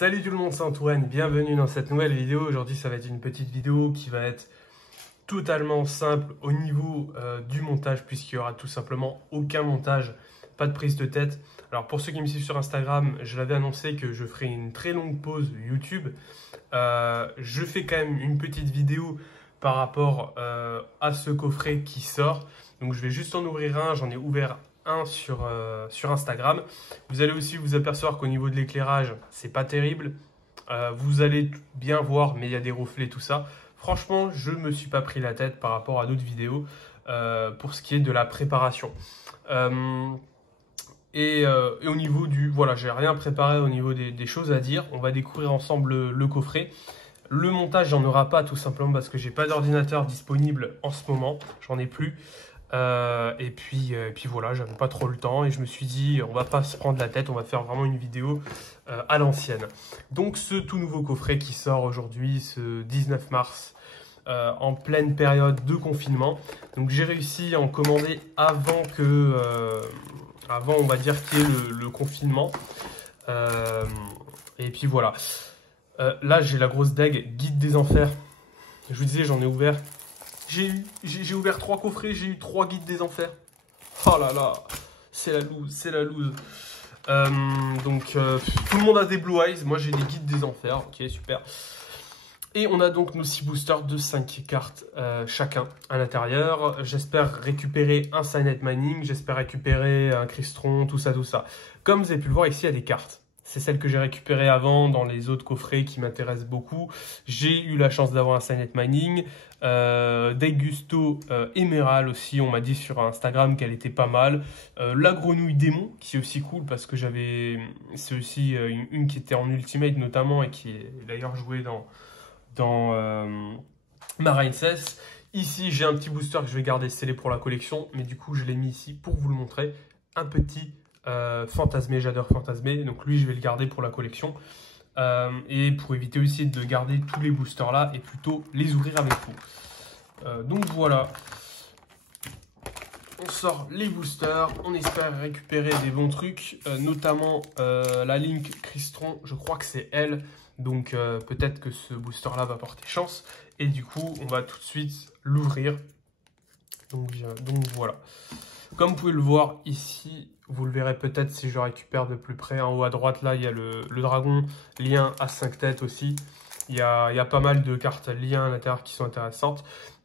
Salut tout le monde, c'est Antoine, bienvenue dans cette nouvelle vidéo. Aujourd'hui ça va être une petite vidéo qui va être totalement simple au niveau du montage, puisqu'il n'y aura tout simplement aucun montage, pas de prise de tête. Alors pour ceux qui me suivent sur Instagram, je l'avais annoncé que je ferai une très longue pause YouTube. Je fais quand même une petite vidéo par rapport à ce coffret qui sort. Donc je vais juste en ouvrir un, j'en ai ouvert un sur Instagram. Vous allez aussi vous apercevoir qu'au niveau de l'éclairage, c'est pas terrible. Vous allez bien voir, mais il y a des reflets, tout ça. Franchement, je ne me suis pas pris la tête par rapport à d'autres vidéos pour ce qui est de la préparation. Et au niveau du... Voilà, j'ai rien préparé au niveau des choses à dire. On va découvrir ensemble le coffret. Le montage, j'en aura pas tout simplement parce que j'ai pas d'ordinateur disponible en ce moment. J'en ai plus. Et puis voilà, j'avais pas trop le temps et je me suis dit on va pas se prendre la tête, on va faire vraiment une vidéo à l'ancienne. Donc ce tout nouveau coffret qui sort aujourd'hui, ce 19 mars, en pleine période de confinement. Donc j'ai réussi à en commander avant on va dire qu'il y ait le confinement. Et puis voilà. Là j'ai la grosse dague, Guide des Enfers. Je vous disais, j'en ai ouvert. J'ai ouvert 3 coffrets, j'ai eu 3 guides des enfers. Oh là là, c'est la loose, c'est la loose. Tout le monde a des Blue Eyes, moi j'ai des guides des enfers, ok super. Et on a donc nos 6 boosters de 5 cartes chacun à l'intérieur. J'espère récupérer un Signet Mining, j'espère récupérer un Crystron, tout ça, tout ça. Comme vous avez pu le voir ici, il y a des cartes. C'est celle que j'ai récupérée avant dans les autres coffrets qui m'intéressent beaucoup. J'ai eu la chance d'avoir un Signet Mining. Degusto Emerald aussi, on m'a dit sur Instagram qu'elle était pas mal. La Grenouille Démon, qui est aussi cool parce que c'est aussi une qui était en Ultimate notamment et qui est d'ailleurs jouée dans Marine 16. Ici, j'ai un petit booster que je vais garder scellé pour la collection, mais du coup, je l'ai mis ici pour vous le montrer. Un petit Fantasmé, j'adore Fantasmé, donc lui, je vais le garder pour la collection. Et pour éviter aussi de garder tous les boosters là et plutôt les ouvrir avec vous. Donc voilà, on sort les boosters, on espère récupérer des bons trucs, notamment la Link Crystron, je crois que c'est elle, donc peut-être que ce booster là va porter chance et du coup on va tout de suite l'ouvrir. Donc voilà, comme vous pouvez le voir ici, vous le verrez peut-être si je récupère de plus près. En haut à droite, là, il y a le dragon lien à 5 têtes aussi. Il y a pas mal de cartes liens à l'intérieur qui sont intéressantes.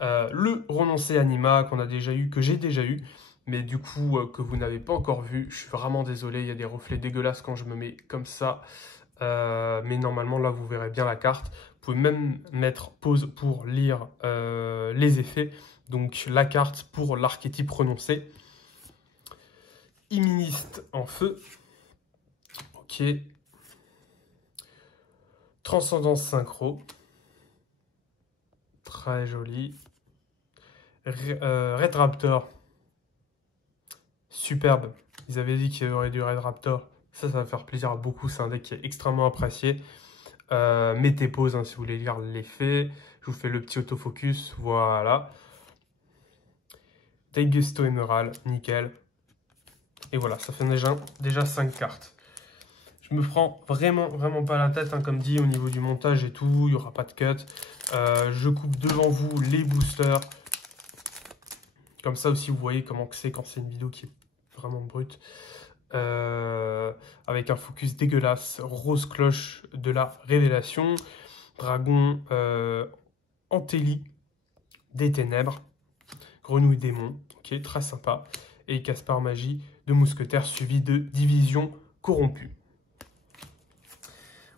Le renoncé Anima qu'on a déjà eu, que j'ai déjà eu, mais du coup que vous n'avez pas encore vu. Je suis vraiment désolé, il y a des reflets dégueulasses quand je me mets comme ça. Mais normalement, là, vous verrez bien la carte. Vous pouvez même mettre pause pour lire les effets. Donc la carte pour l'archétype renoncé. Immuniste en feu. Ok. Transcendance synchro. Très joli. Red Raptor. Superbe. Ils avaient dit qu'il y aurait du Red Raptor. Ça va faire plaisir à beaucoup. C'est un deck qui est extrêmement apprécié. Mettez pause hein, si vous voulez lire l'effet. Je vous fais le petit autofocus. Voilà. Degusto Emerald. Nickel. Et voilà, ça fait déjà 5 cartes. Je me prends vraiment pas la tête, hein, comme dit, au niveau du montage et tout. Il n'y aura pas de cut. Je coupe devant vous les boosters. Comme ça aussi, vous voyez comment c'est quand c'est une vidéo qui est vraiment brute. Avec un focus dégueulasse. Rose cloche de la révélation. Dragon Antélie des ténèbres. Grenouille démon. Ok, très sympa. Et Caspar Magie de mousquetaire suivi de division corrompue.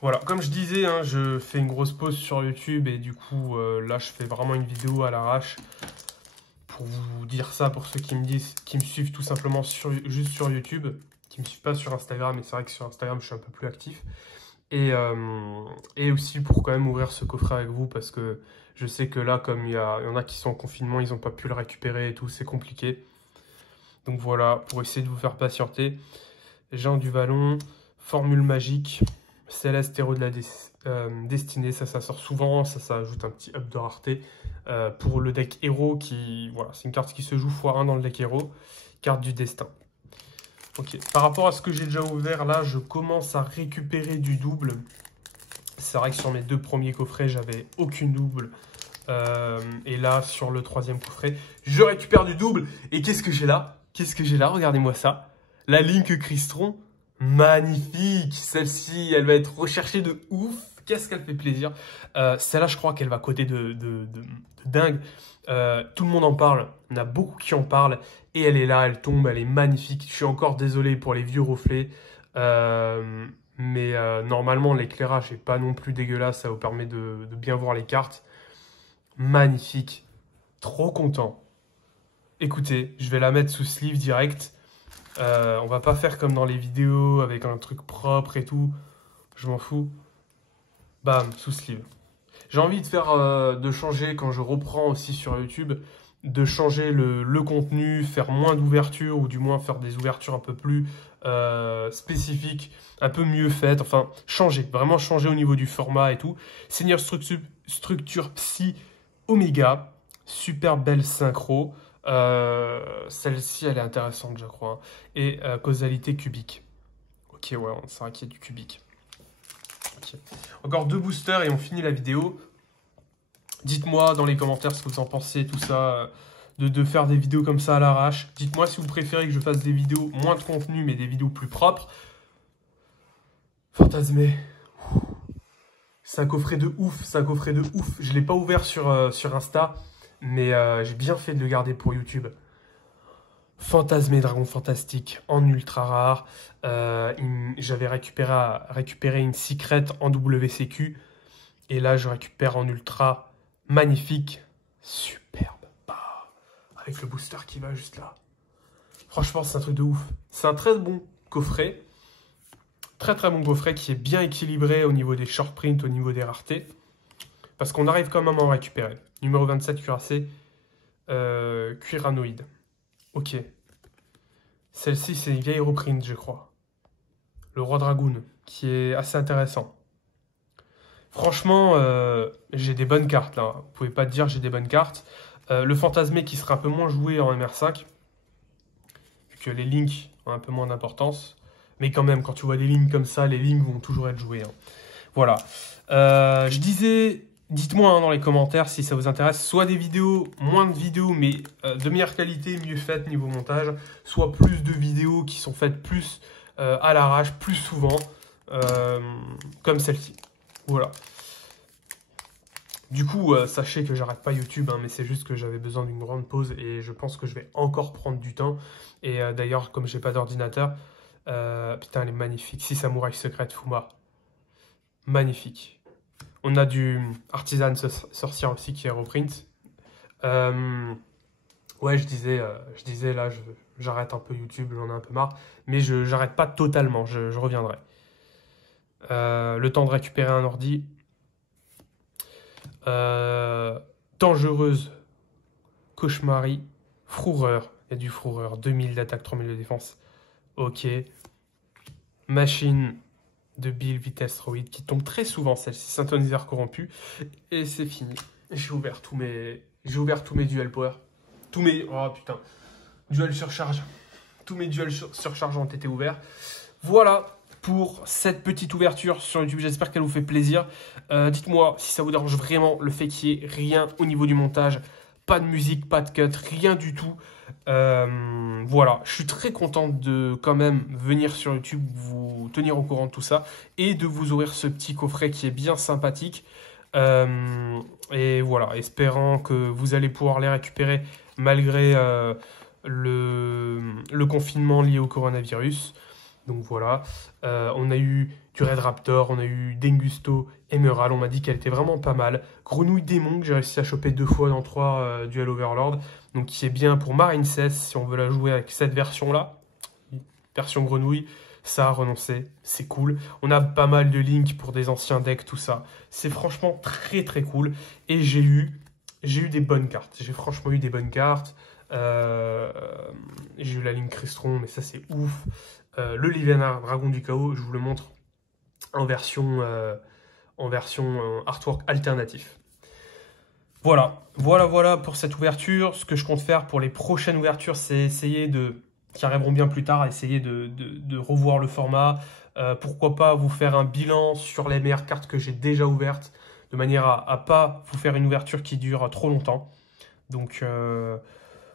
Voilà, comme je disais, hein, je fais une grosse pause sur YouTube et du coup, là, je fais vraiment une vidéo à l'arrache pour vous dire ça, pour ceux qui me suivent tout simplement juste sur YouTube, qui ne me suivent pas sur Instagram, et c'est vrai que sur Instagram, je suis un peu plus actif. Et aussi pour quand même ouvrir ce coffret avec vous parce que je sais que là, comme il y en a qui sont en confinement, ils n'ont pas pu le récupérer et tout, c'est compliqué. Donc voilà, pour essayer de vous faire patienter. Jean du Vallon, Formule Magique, Céleste Héros de la Destinée, ça sort souvent, ça ajoute un petit up de rareté. Pour le deck héros, voilà, c'est une carte qui se joue x1 dans le deck héros, carte du destin. Ok, par rapport à ce que j'ai déjà ouvert, là, je commence à récupérer du double. C'est vrai que sur mes 2 premiers coffrets, j'avais aucune double. Et là, sur le 3e coffret, je récupère du double. Et qu'est-ce que j'ai là? Qu'est-ce que j'ai là? Regardez-moi ça. La Link Crystron. Magnifique. Celle-ci, elle va être recherchée de ouf. Qu'est-ce qu'elle fait plaisir. Celle-là, je crois qu'elle va coter de dingue. Tout le monde en parle. On a beaucoup qui en parlent. Et elle est là, elle tombe, elle est magnifique. Je suis encore désolé pour les vieux reflets. Mais normalement, l'éclairage n'est pas non plus dégueulasse. Ça vous permet de bien voir les cartes. Magnifique. Trop content. Écoutez, je vais la mettre sous sleeve direct. On va pas faire comme dans les vidéos avec un truc propre et tout. Je m'en fous. Bam, sous sleeve. J'ai envie de faire, de changer quand je reprends aussi sur YouTube, de changer le contenu, faire moins d'ouvertures ou du moins faire des ouvertures un peu plus spécifiques, un peu mieux faites. Enfin, changer, vraiment changer au niveau du format et tout. Seigneur structure Psy Omega, super belle synchro. Celle-ci, elle est intéressante, je crois. Hein. Et causalité cubique. Ok, ouais, c'est vrai qu'il y a du cubique. Okay. Encore 2 boosters et on finit la vidéo. Dites-moi dans les commentaires ce que vous en pensez, tout ça, de faire des vidéos comme ça à l'arrache. Dites-moi si vous préférez que je fasse des vidéos moins de contenu, mais des vidéos plus propres. Fantasmé. C'est un coffret de ouf, c'est un coffret de ouf. Je ne l'ai pas ouvert sur Insta, mais j'ai bien fait de le garder pour YouTube. Fantasmé Dragon Fantastique en ultra rare. J'avais récupéré une secret en WCQ. Et là, je récupère en ultra magnifique. Superbe. Bah, avec le booster qui va juste là. Franchement, c'est un truc de ouf. C'est un très bon coffret. Très très bon coffret qui est bien équilibré au niveau des short prints, au niveau des raretés. Parce qu'on arrive quand même à en récupérer. Numéro 27 cuirassé. Cuiranoïde. Ok. Celle-ci, c'est une vieille reprint, je crois. Le Roi Dragoon, qui est assez intéressant. Franchement, j'ai des bonnes cartes, là. Vous pouvez pas dire j'ai des bonnes cartes. Le Fantasmé qui sera un peu moins joué en MR5. Vu que les links ont un peu moins d'importance. Mais quand même, quand tu vois des lignes comme ça, les lignes vont toujours être jouées. Hein. Voilà. Je disais... Dites-moi hein, dans les commentaires si ça vous intéresse, soit des vidéos, moins de vidéos, mais de meilleure qualité, mieux faites niveau montage, soit plus de vidéos qui sont faites plus à l'arrache, plus souvent, comme celle-ci. Voilà. Du coup, sachez que j'arrête pas YouTube, hein, mais c'est juste que j'avais besoin d'une grande pause et je pense que je vais encore prendre du temps. Et d'ailleurs, comme j'ai pas d'ordinateur, putain, elle est magnifique. 6 Samouraï Secret Fuma. Magnifique. On a du Artisan Sorcière aussi qui est reprint. Ouais, je disais là, j'arrête un peu YouTube, j'en ai un peu marre. Mais j'arrête pas totalement, je reviendrai. Le temps de récupérer un ordi. Dangereuse. Cauchemari. Froureur. Il y a du Froureur. 2000 d'attaque, 3000 de défense. Ok. Machine de Bill Vitestroid qui tombe très souvent, celle-ci. Synthoniseur corrompu. Et c'est fini. J'ai ouvert tous mes duel power. Tous mes... Oh putain. Duel surcharge. Tous mes duels surcharge ont été ouverts. Voilà pour cette petite ouverture sur YouTube. J'espère qu'elle vous fait plaisir. Dites-moi si ça vous dérange vraiment le fait qu'il n'y ait rien au niveau du montage. Pas de musique, pas de cut, rien du tout. Voilà, je suis très content de quand même venir sur YouTube, vous tenir au courant de tout ça et de vous ouvrir ce petit coffret qui est bien sympathique. Et voilà, espérant que vous allez pouvoir les récupérer malgré le confinement lié au coronavirus. Donc voilà, on a eu du Red Raptor, on a eu Dengusto, Emerald, on m'a dit qu'elle était vraiment pas mal. Grenouille Démon que j'ai réussi à choper 2 fois dans 3 Duel Overlord. Donc qui est bien pour Marine 16 si on veut la jouer avec cette version-là. Version grenouille, ça a renoncé, c'est cool. On a pas mal de links pour des anciens decks, tout ça. C'est franchement très très cool. Et j'ai eu des bonnes cartes. J'ai franchement eu des bonnes cartes. J'ai eu la Link Crystron, mais ça c'est ouf. Le Livenar Dragon du Chaos, je vous le montre en version artwork alternatif. Voilà pour cette ouverture. Ce que je compte faire pour les prochaines ouvertures, c'est essayer qui arriveront bien plus tard, essayer de revoir le format, Pourquoi pas vous faire un bilan sur les meilleures cartes que j'ai déjà ouvertes, de manière à pas vous faire une ouverture qui dure trop longtemps. Donc,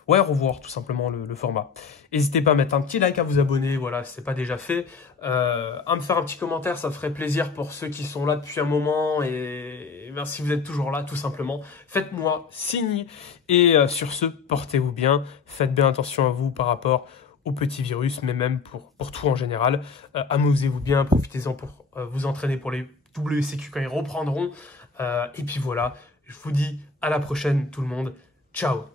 ouais, revoir tout simplement le format. N'hésitez pas à mettre un petit like, à vous abonner, voilà, si ce n'est pas déjà fait. À me faire un petit commentaire, ça ferait plaisir pour ceux qui sont là depuis un moment. Et ben, si vous êtes toujours là, tout simplement, faites-moi signe. Et sur ce, portez-vous bien. Faites bien attention à vous par rapport aux petits virus, mais même pour tout en général. Amusez-vous bien, profitez-en pour vous entraîner pour les WCQ quand ils reprendront. Et puis voilà, je vous dis à la prochaine tout le monde. Ciao!